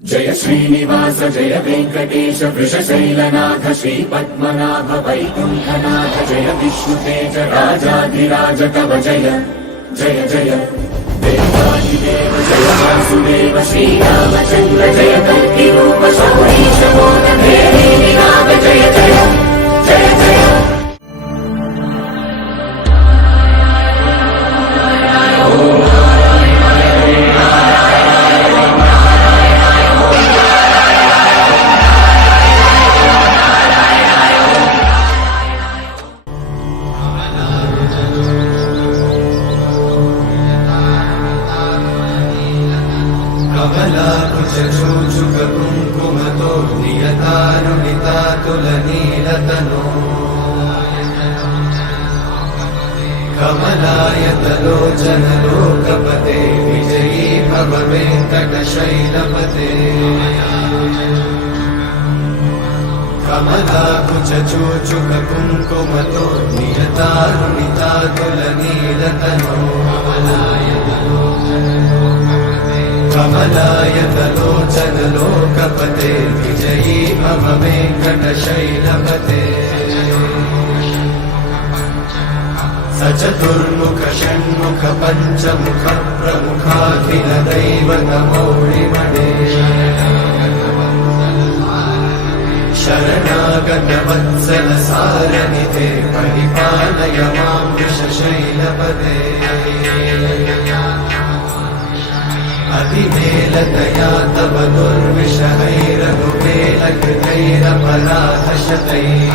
जय श्रीनिवास जय वेंकटेश वृषशैलनाथ श्रीपद्मनाभ वैकुण्ठनाथ जय विष्णुतेज राजाधिराज तव जय जय जय देवादिदेव जय वासुदेव श्रीरामचन्द्र जय कल्किरूप शौरीश मोदभेदी विनाद जय जय जय जय कमलाकुचूचुककुङ्कुमतो नियतानुनितातुलनीलतनो कमलायतलोचनलोकपते विजयी भव वेङ्कटशैलपते कमलाकुचूचुककुङ्कुमतो नियतानुनितातुलनीलतनो कमलायतलोचनलोकपते विजयी भव वेङ्कटशैलपते सचतुर्मुख षण्मुख पञ्चमुख प्रमुखाखिल दैवतमौळिमणे शरणागत वत्सल सारनिधे परिपालय मां वृषशैलपते अतिवेलतया तव दुर्विषहैरघुवेलकृतैरपराधशतैः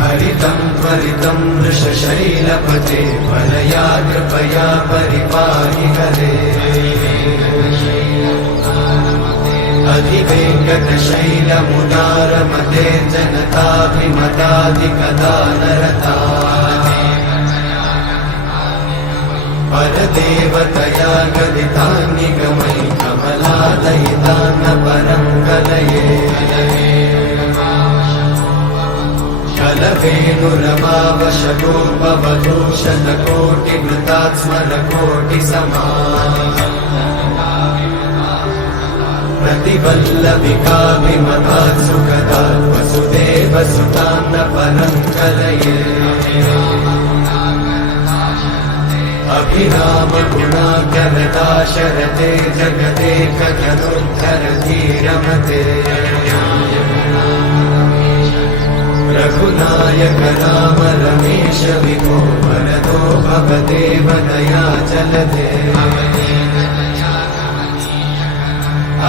हरितं त्वरितं वृषशैलपते वरया कृपया परिपाहि हरे अधिवेङ्कटशैलमुदारमते जनताभिमताधिकदानरता परदेवतया गदितान्निगमयि कमलादयितान्न परं कलये कलवेणुरमावशतोपवधूशतकोटिवृतात्स्मरकोटिसमा प्रतिवल्लभिकाभिमतात् सुखदात् वसुदेवसुतान्न परं कलये अभिराम गुणाकरदाशरथे जगदेकजनोद्धर धीरमते रघुनायक राम रमेश विभो वरदो भवदेव दयाचलधे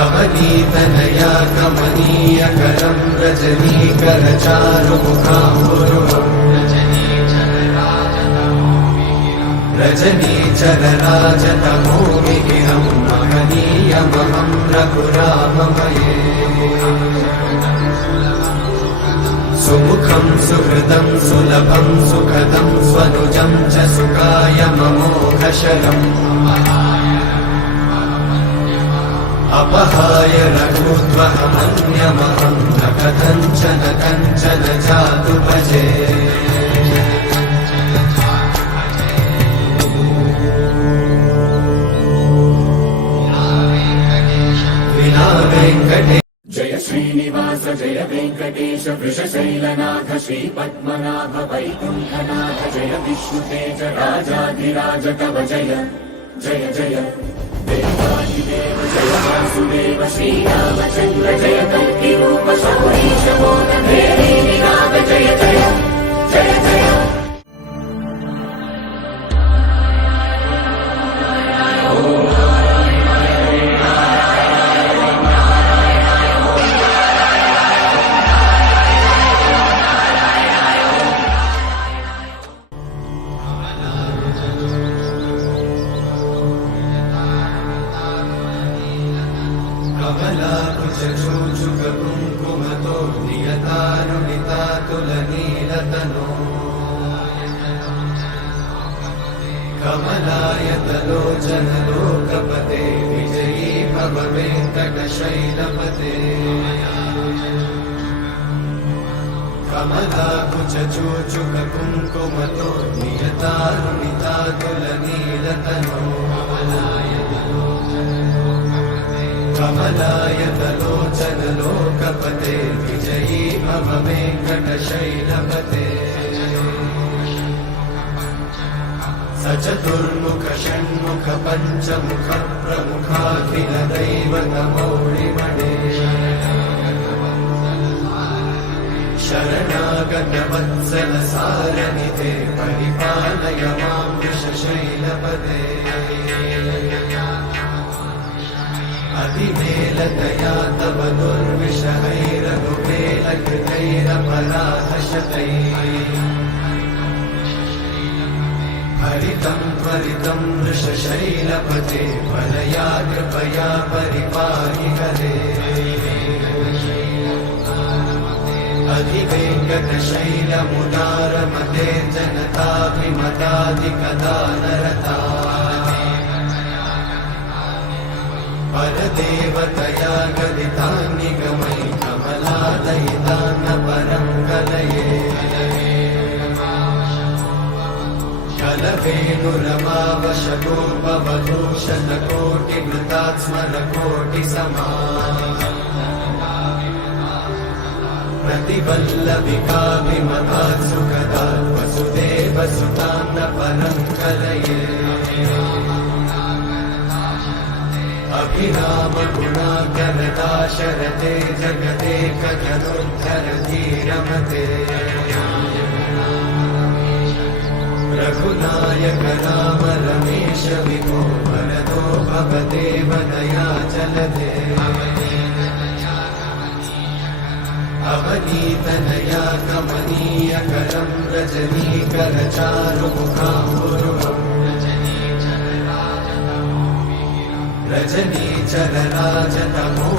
अवनीतनया कमनीयकरं रजनीकर चारुमुखाम्बुरुहम् रजनीचरराजतमोमिहिरं महनीयमहं रघुराममये सुमुखं सुहृदं सुलभं सुखदं स्वनुजं च सुखायममोघशरम् अपहाय रघुत्वहमन्यमहं न कथञ्चन कञ्चन जातु भजे जय श्रीनिवास जय वेंकटेश वृषशैलनाथ श्रीपद्मनाभ वैकुण्ठनाथ जय विष्णुतेज राजाधिराज तव जय जय जय देवादिदेव जय वासुदेव श्रीरामचन्द्र जय कल्किरूप शौरीश मोदभेदी विनाद जय जय जय जय कमलाकुचूचुककुङ्कुमतो नियतानुनितातुलनीलतनो कमलायतलोचनलोकपते विजयी भव वेङ्कटशैलपते कमलाकुचूचुककुङ्कुमतो नियतानुनितातुलनीलतनो कमलायतलोचन लोकपते विजयी भव वेङ्कटशैलपते सचतुर्मुख षण्मुख पञ्चमुख प्रमुखाखिल दैवतमौलिमणे शरणागत वत्सल सारनिधे परिपालय मां वृषशैलपते अतिमेलतया तव दुर्विषहैरनुमेलकृतैरपराधशतैः हरितं त्वरितं वृषशैलपते वरया कृपया परिपाहि हरे अधिवेङ्कटशैलमुदारमते जनताभिमताधिकदानरता परदेवतया गदितान्निगमयि कमलादयितान्न परं कलये कलवेणुरमावशतोपवधूषतकोटिवृतात् स्मरकोटिसमा प्रतिवल्लभिकाभिमतात् सुखदात् वसुदेवसुतान्न परं कलये अभिराम गुणाकरदाशरथे जगदेकजनोद्धरधीरमते रघुनायक राम रमेश विभो वरदो भवदेव दयाचलते अवनीतनया कमनीयकरं रजनीकरचारुमुखाम्बुरुहम् रजनीचरराजतमो